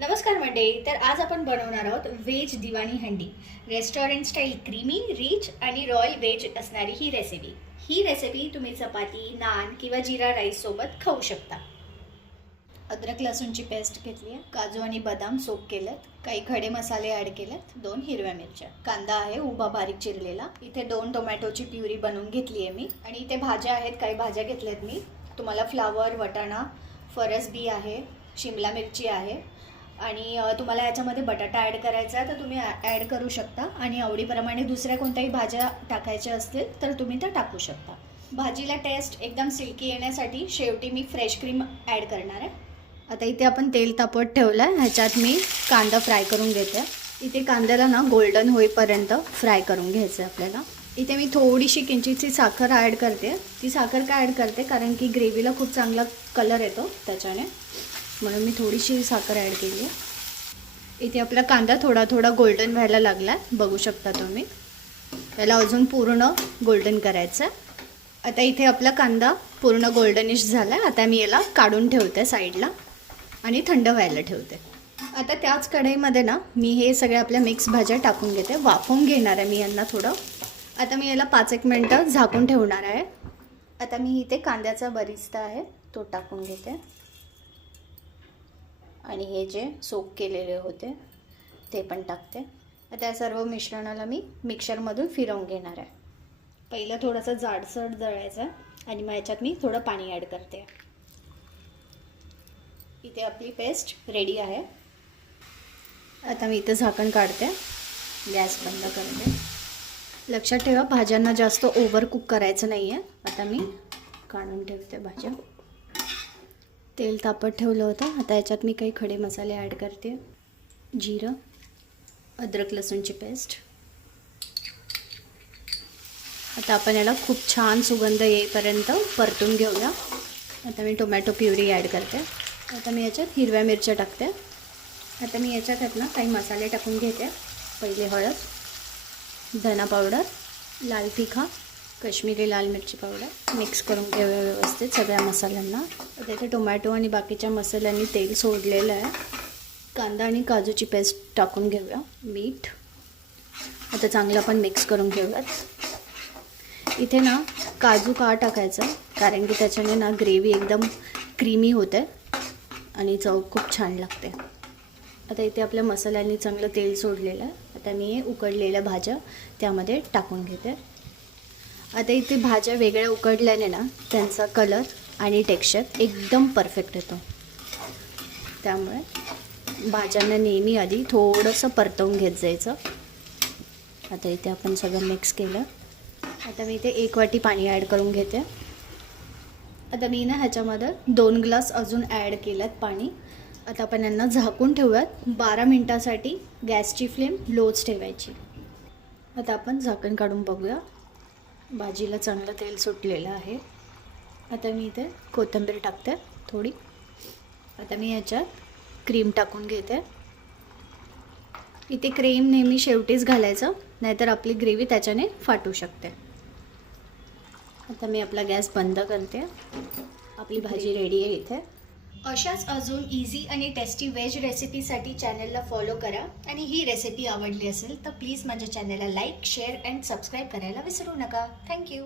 नमस्कार मंडळी. तर आज आपण बनवणार आहोत व्हेज दिवाणी हंडी. रेस्टॉरंट स्टाईल क्रीमी, रिच आणि रॉयल व्हेज असणारी ही रेसिपी तुम्ही चपाती, नान किंवा जिरा राईस सोबत खाऊ शकता. अद्रक लसूणची पेस्ट घेतली आहे, काजू आणि बदाम सोक केलेत, काही खडे मसाले ॲड केलेत, 2 हिरव्या मिरच्या, कांदा आहे उभा बारीक चिरलेला, इथे 2 टोमॅटोची प्युरी बनवून घेतली आहे मी, आणि इथे भाज्या आहेत, काही भाज्या घेतल्यात मी. तुम्हाला फ्लावर, वटाणा, फरसबी आहे, शिमला मिरची आहे, आणि तुम्हाला याच्यामध्ये बटाटा ॲड करायचा तर तुम्ही ॲड करू शकता, आणि आवडीप्रमाणे दुसऱ्या कोणत्याही भाज्या टाकायच्या असतील तर तुम्ही त्या टाकू शकता. भाजीला टेस्ट एकदम सिल्की येण्यासाठी शेवटी मी फ्रेश क्रीम ॲड करणार आहे. आता इथे आपण तेल तापवत ठेवलं आहे, ह्याच्यात मी कांदा फ्राय करून घेते. इथे कांद्याला ना गोल्डन होईपर्यंत फ्राय करून घ्यायचं आहे आपल्याला. इथे मी थोडीशी किंचितची साखर ॲड करते. ती साखर का ॲड करते कारण की ग्रेव्हीला खूप चांगला कलर येतो त्याच्याने, म्हणून मी थोडीशी साखर ॲड केली आहे. इथे आपला कांदा थोडा थोडा गोल्डन व्हायला लागला आहे, बघू शकता तुम्ही. याला अजून पूर्ण गोल्डन करायचं आहे. आता इथे आपला कांदा पूर्ण गोल्डनिश झाला आहे. आता मी याला काढून ठेवते साईडला आणि थंड व्हायला ठेवते. आता त्याच कढईमध्ये ना मी हे सगळ्या आपल्या मिक्स भाज्या टाकून घेते, वाफवून घेणार आहे मी यांना थोडं. आता मी याला 5-1 मिनटं झाकून ठेवणार आहे. आता मी इथे कांद्याचा बरिस्ता आहे तो टाकून घेते, आणि हे जे सोक केलेले होते ते पण टाकते. आता या सर्व मिश्रणाला मी मिक्सरमधून फिरवून घेणार आहे. पहिलं थोडंसं जाडसर दळायचं आणि मग याच्यात मी थोडं पाणी ॲड करते. इथे आपली पेस्ट रेडी आहे. आता मी इथं झाकण काढते, गॅस बंद करते. लक्षात ठेवा भाज्यांना जास्त ओव्हर कुक करायचं नाही आहे. आता मी काढून ठेवते भाज्या. तेल तापत ठेवलं होतं. आता याच्यात मी काही खडे मसाले ॲड करते. जिरं, अद्रक लसूणची पेस्ट. आता आपण याला खूप छान सुगंध येईपर्यंत परतून घेऊया. आता मी टोमॅटो प्युरी ॲड करते. आता मी याच्यात हिरव्या मिरच्या टाकते. आता मी याच्यात ना काही मसाले टाकून घेते. पहिले हळद, धना पावडर, लाल तिखा, काश्मीरी लाल मिरची पावडर. मिक्स करून घेऊया व्यवस्थित सगळ्या मसाल्यांना. आता इथे टोमॅटो आणि बाकीच्या मसाल्यांनी तेल सोडलेलं आहे. कांदा आणि काजूची पेस्ट टाकून घेऊया. मीठ. आता चांगलं आपण मिक्स करून घेऊयात. इथे ना काजू का टाकायचं कारण की त्याच्याने ना ग्रेव्ही एकदम क्रीमी होते आणि चव खूप छान लागते. आता इथे आपल्या मसाल्यांनी चांगलं तेल सोडलेलं आहे. आता मी हे उकडलेल्या भाज्या त्यामध्ये टाकून घेते. आता इथे भाज्या वेगळ्या उकडल्याने ना त्यांचा कलर आणि टेक्स्चर एकदम परफेक्ट येतो. त्यामुळे भाज्यांना नेहमी आधी थोडंसं परतवून घेत जायचं. आता इथे आपण सगळं मिक्स केलं. आता मी इथे 1 वाटी पाणी ॲड करून घेते. आता मी ना ह्याच्यामध्ये 2 ग्लास अजून ॲड केल्यात पाणी. आता आपण यांना झाकून ठेवूयात. 12 मिनटासाठी गॅसची फ्लेम लोच ठेवायची. आता आपण झाकण काढून बघूया. भाजीला चांगलं तेल सुटलेलं आहे. आता मी इथे कोथिंबीर टाकते थोडी. आता मी याच्यात क्रीम टाकून घेते. इथे क्रीम नेहमी शेवटीच घालायचं, नाहीतर आपली ग्रेव्ही त्याच्याने फाटू शकते. आता मी आपला गॅस बंद करते. आपली भाजी रेडी आहे इथे. अशाच अजून इझी आणि टेस्टी व्हेज रेसिपीसाठी चॅनलला फॉलो करा. आणि ही रेसिपी आवडली असेल तर प्लीज माझ्या चॅनलला लाईक, शेअर अँड सबस्क्राईब करायला विसरू नका. थँक्यू.